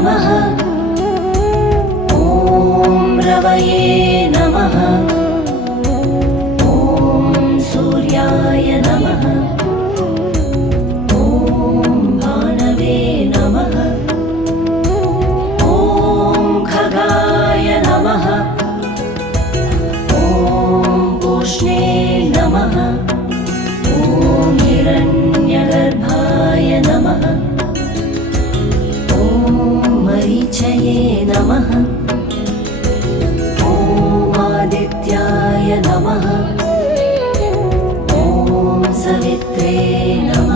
नमः। ॐ रवये नमः। ॐ सूर्याय नमः। ॐ भानवे नमः। ॐ खगाय नमः। ॐ पूष्णे नमः। ॐ हिरण्यगर्भाय नमः। ॐ मरीचये नमः। ॐ आदित्याय नमः। ॐ सवित्रे नमः।